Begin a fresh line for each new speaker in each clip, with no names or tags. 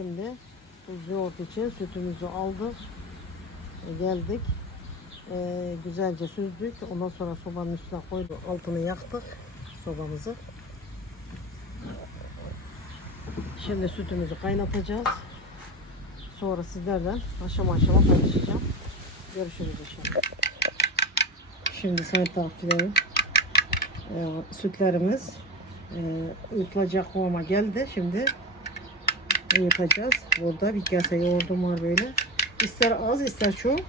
Şimdi tuz yoğurt için sütümüzü aldık. E, geldik. E, güzelce süzdük. Ondan sonra sobanın üstüne koyduk. Altını yaktık sobamızı. Şimdi sütümüzü kaynatacağız. Sonra sizlerle aşama aşama paylaşacağım. Görüşürüz inşallah. Şimdi sayın takipçilerim e, sütlerimiz e, uyutulacak kıvama geldi. Şimdi uyutacağız. Burada bir kase yoğurdum var böyle. İster az ister çok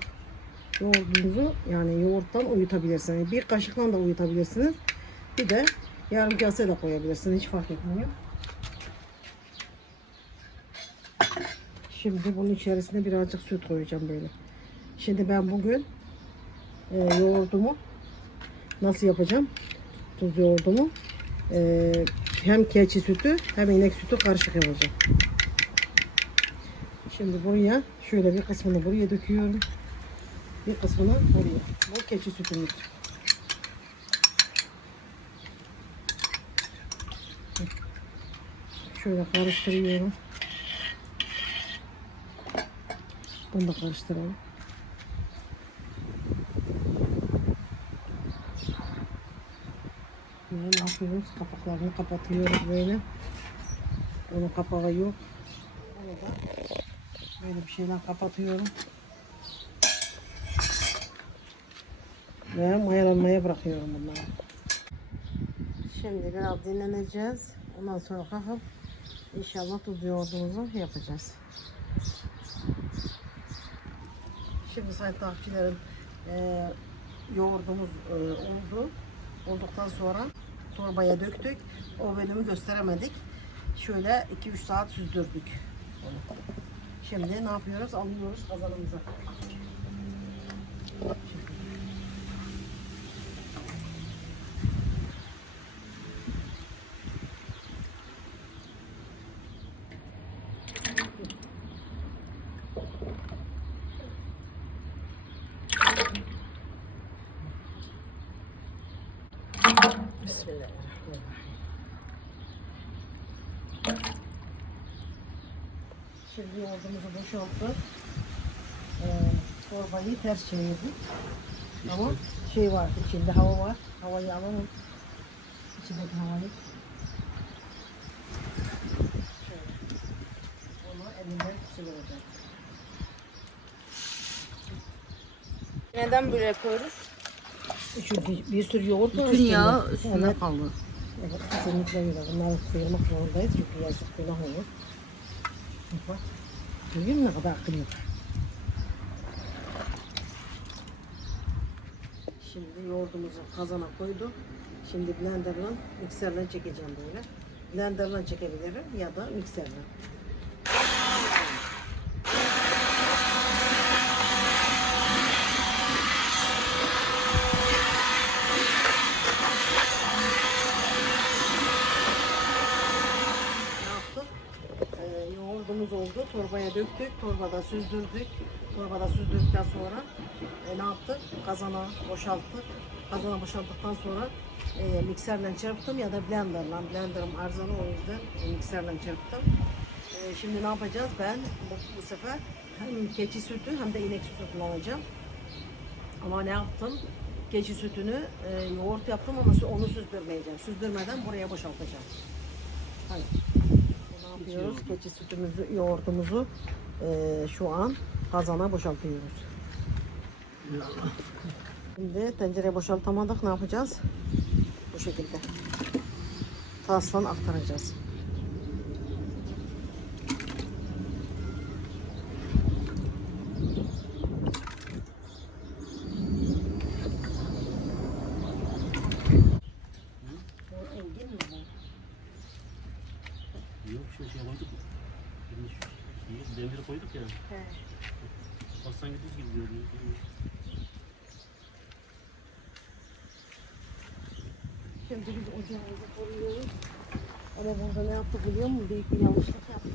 yoğurdunuzu yani yoğurttan uyutabilirsiniz. Bir kaşıkla da uyutabilirsiniz. Bir de yarım kase de koyabilirsiniz. Hiç fark etmiyor. Şimdi bunun içerisine birazcık süt koyacağım böyle. Şimdi ben bugün e, yoğurdumu nasıl yapacağım? Tuz yoğurdumu e, hem keçi sütü hem inek sütü karışık yapacağım. Şimdi buraya şöyle bir kısmını buraya döküyorum. Bir kısmını buraya. Bu keçi sütümüz. Şöyle karıştırıyorum. Bunu da karıştıralım. Böyle ne yapıyoruz? Kapaklarını kapatıyoruz böyle. Onun kapağı yok. Onu da böyle bir şeyden kapatıyorum. Ve mayalanmaya bırakıyorum bunları. Şimdi biraz dinleneceğiz. Ondan sonra kalkıp inşallah tuz yoğurdumuzu yapacağız. Şimdi sayın takipçilerim e, yoğurdumuz e, oldu. Olduktan sonra torbaya döktük. O bölümü gösteremedik. Şöyle 2-3 saat süzdürdük. onu. Şimdi ne yapıyoruz? Alıyoruz kazanımıza. Şimdi yoğurdumuzu boşalttık. Ee, torbayı ters çevirdik. Ama şey var, içinde hava var. Havayı alalım. İçindeki havayı. Şöyle. Onu elinden sıyıracak.
Neden böyle yapıyoruz?
Çünkü bir sürü yoğurt var
Bütün yağ
üstünde.
üstünde
Evet.
kaldı.
Evet, kesinlikle öyle. Bunları sıyırmak zorundayız çünkü yazık günah olur. Bak, görüyor musun ne kadar akıl yok. Şimdi yoğurdumuzu kazana koyduk. Şimdi blenderla, mikserle çekeceğim böyle. Blenderla çekebilirim ya da mikserle. ne yaptık? Ee, yoğurdumuz oldu. Torbaya döktük. Torbada süzdürdük. Torbada süzdürdükten sonra e, ne yaptık? Kazana boşalttık. Kazana boşalttıktan sonra e, mikserle çırptım ya da blenderla. Blenderım arızalı o yüzden e, mikserle çırptım. E, şimdi ne yapacağız? Ben bu, bu sefer hem keçi sütü hem de inek sütü kullanacağım. Ama ne yaptım? Keçi sütünü e, yoğurt yaptım ama onu süzdürmeyeceğim. Süzdürmeden buraya boşaltacağım. Hayır. Yapıyoruz? Keçi sütümüzü, yoğurdumuzu eee, şu an kazana boşaltıyoruz. Şimdi tencereye boşaltamadık. Ne yapacağız? Bu şekilde. Taslan aktaracağız. Bu engin mi bu?
Yok şey şey koyduk. Şimdi şu şeyi demiri koyduk ya.
He.
Aslan gidiz gibi görünüyor.
Şimdi biz ocağımızı koruyoruz. Ama burada ne yaptık biliyor musun? Büyük bir yanlışlık yaptık.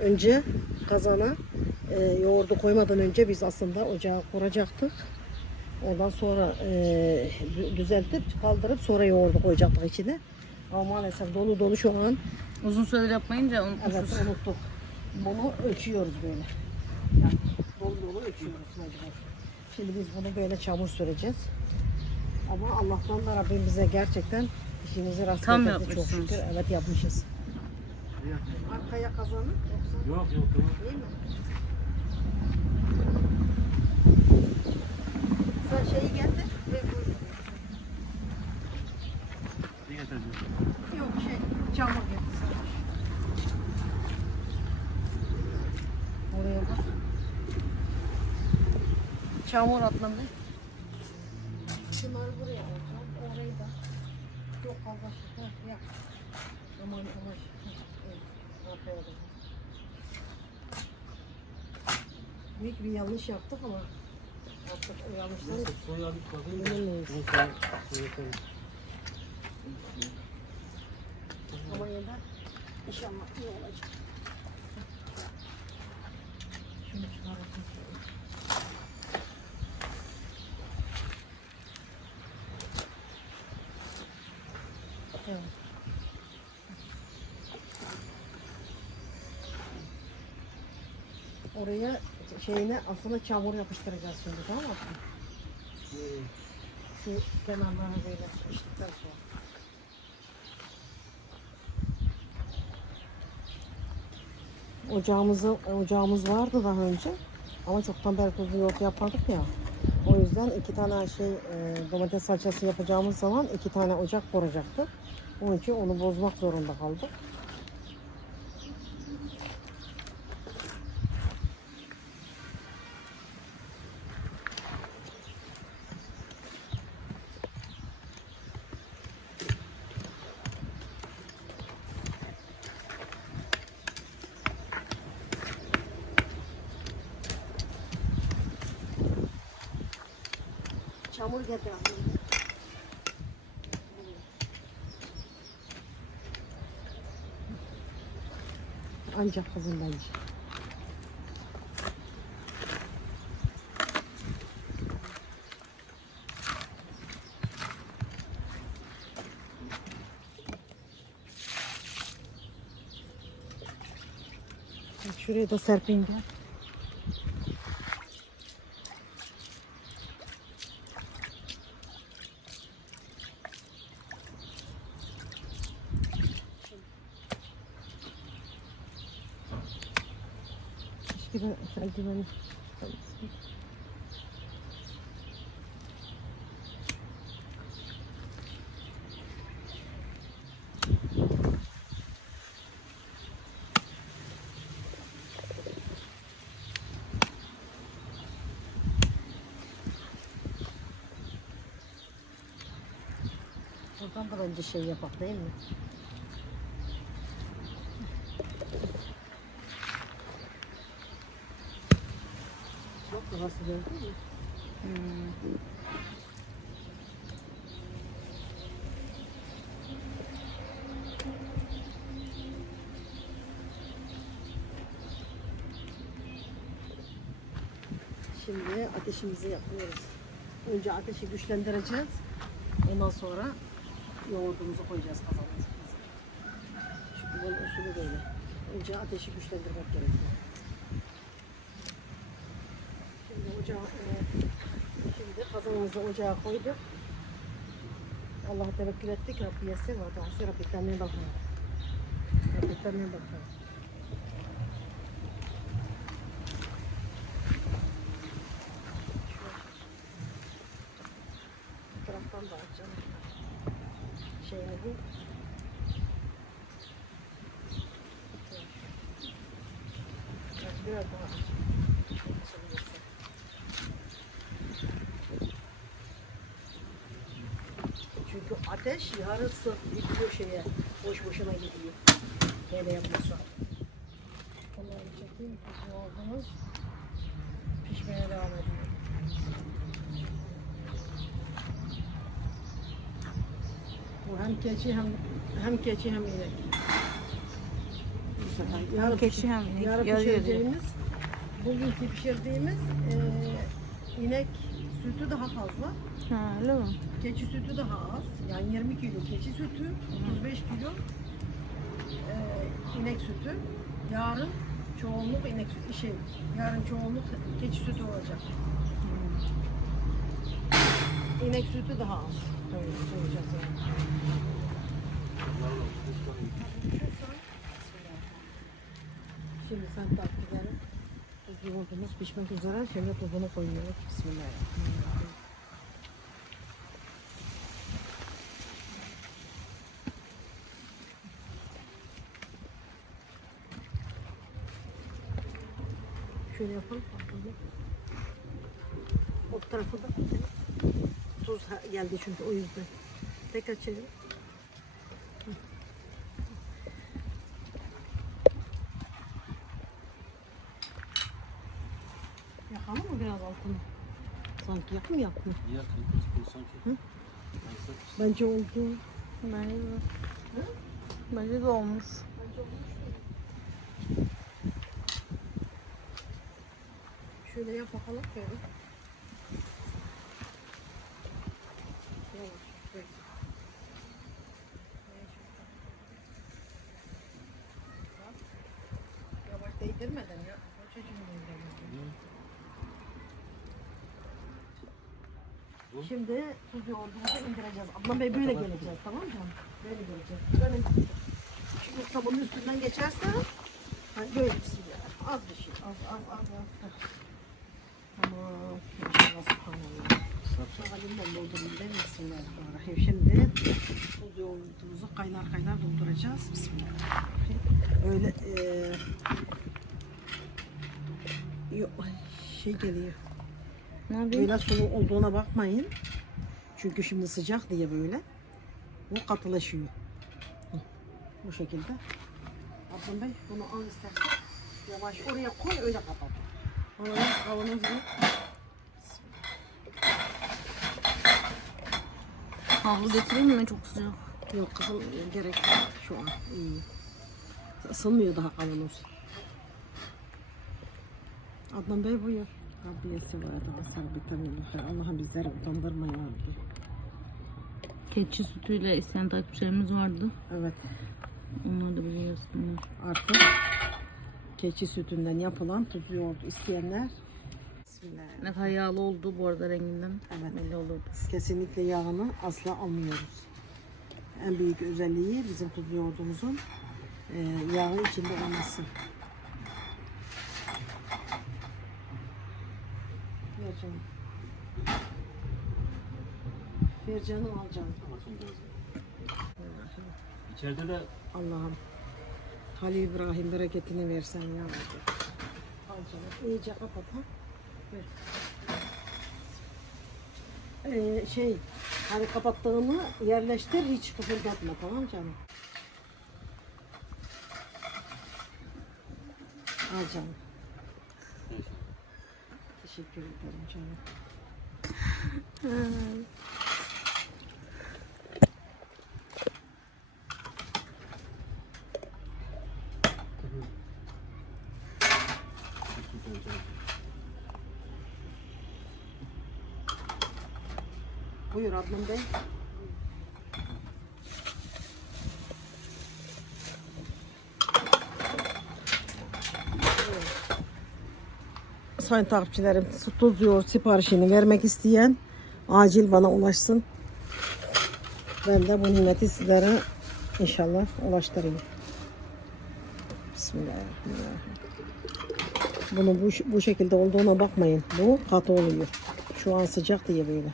Önce kazana e, yoğurdu koymadan önce biz aslında ocağı kuracaktık. Ondan sonra e, dü- düzeltip kaldırıp sonra yoğurdu koyacaktık içine. Ama maalesef dolu dolu şu an
Uzun süredir yapmayınca
evet
unutmuşuz.
unuttuk. Bunu ölçüyoruz böyle. Yani dolu dolu ölçüyoruz mecbur. Şimdi biz bunu böyle çamur süreceğiz. Ama Allah'tan da Rabbim bize gerçekten işimizi rast
Tam
getirdi çok şükür. Evet yapmışız. Arkaya kazanı yoksa
Yok yok tamam.
değil mi? Sen şeyi getir ve bu
Ne getireceğim?
Yok şey, çamur getirsin. Oraya bak. Çamur atladı. Şunları buraya alacağım. Orayı da. Yok. Heh, yak. Aman aman. Büyük bir yanlış yaptık ama artık o yanlışları.
Soyu koy.
ama de inşallah iyi olacak. Şunu çıkaralım. Evet. Oraya şeyine aslında çamur yapıştıracağız şimdi tamam mı?
Hmm.
Şu kenarlarına böyle sıkıştıktan sonra. Ocağımızı, ocağımız vardı daha önce ama çoktan beri tuzlu yoğurt yapardık ya. O yüzden iki tane şey e, domates salçası yapacağımız zaman iki tane ocak kuracaktı. Onun için onu bozmak zorunda kaldık. Çamur getir. Ancak kızım bence. Şuraya da serpeyim gel. Keşke ben eldiveni Buradan da bence şey yapak değil mi? Mi?
Hmm.
Şimdi ateşimizi yapıyoruz. Önce ateşi güçlendireceğiz. Ondan sonra yoğurdumuzu koyacağız kazanımıza. Çünkü bunun usulü böyle. Önce ateşi güçlendirmek gerekiyor. Şimdi ocağa, e, kazanımızı ocağa koyduk. Allah'a tevekkül ettik. Rabbi yesir ve da'si Rabbi temine bakalım. Rabbi temine bakalım. Bu taraftan da açacağım. Biraz daha aç. Ateş yarısı gidiyor şeye, boş boşuna gidiyor. Böyle yapmazsa. Onları çekeyim, yoğurdumuz pişmeye devam ediyor. Bu hem keçi hem hem keçi hem inek. Yarın
keçi hem inek,
Yarın pişirdiğimiz, bugünkü pişirdiğimiz eee inek sütü daha fazla.
Ha, öyle mi?
Keçi sütü daha az. Yani 20 kilo keçi sütü, 35 kilo eee inek sütü. Yarın çoğunluk inek sütü şey. Yarın çoğunluk keçi sütü olacak. İnek sütü daha az. Öyle söyleyeceğiz yani. Şimdi sen taktikleri yumurtamız pişmek üzere. Şimdi tuzunu koyuyoruz. Bismillahirrahmanirrahim. Şöyle yapalım. O tarafı da tuz geldi çünkü o yüzden. Tekrar çevir. Hı. Yakalım mı biraz altını? Sanki yak mı yak mı?
Kırıklısı bu sanki.
Hı? Bence oldu.
Bence de. Bence de olmuş.
Şöyle yap bakalım böyle. Yavaş değdirmeden ya. O çocuğun değdirmeden.
Bu?
Şimdi tuz yoğurdumuzu indireceğiz. Ablam Bey böyle geleceğiz tamam mı canım? Böyle geleceğiz. Böyle Şimdi sabunun üstünden geçerse hani böyle bismillah. Az bir şey. Az az az az. Tamam. Maşallah subhanallah. Sonra limon doldurayım değil mi? Bismillahirrahmanirrahim. Şimdi tuz yoğurdumuzu kaynar kaynar dolduracağız. Bismillahirrahmanirrahim. Öyle eee Yok, şey geliyor.
Ne yapayım?
Böyle sulu olduğuna bakmayın. Çünkü şimdi sıcak diye böyle. Bu katılaşıyor. Hı, Bu şekilde. Ablam Bey bunu al istersen. Yavaş oraya koy öyle kapat. Oraya kavanoz gibi.
Havlu getireyim mi? Çok sıcak.
Yok kızım gerek yok şu an. İyi. Isınmıyor daha kavanoz. Adnan Bey buyur. Rabbi yesir ve yedavasar bitemini. Allah'ım bizleri utandırma ya Rabbi.
Keçi sütüyle isteyen takipçilerimiz vardı.
Evet.
Onlar da yazsınlar.
artık keçi sütünden yapılan tuz yoğurdu isteyenler Bismillah.
Ne kadar yağlı oldu bu arada renginden.
Evet.
Belli olurdur.
Kesinlikle yağını asla almıyoruz. En büyük özelliği bizim tuz yoğurdumuzun e, yağı içinde olması. Ver canım. Ver canım al canım.
İçeride de
Allah'ım Halil İbrahim bereketini versen ya Rabbi. Al canım. İyice kapat ha. Ver. Ee, şey hani kapattığını yerleştir hiç kıpırdatma tamam canım. Al canım. Teşekkür ederim canım. Buyur Adnan Bey. Sayın takipçilerim, tuz yoğurt siparişini vermek isteyen acil bana ulaşsın. Ben de bu nimeti sizlere inşallah ulaştırayım. Bismillahirrahmanirrahim. Bunu bu, bu şekilde olduğuna bakmayın. Bu katı oluyor. Şu an sıcak diye böyle.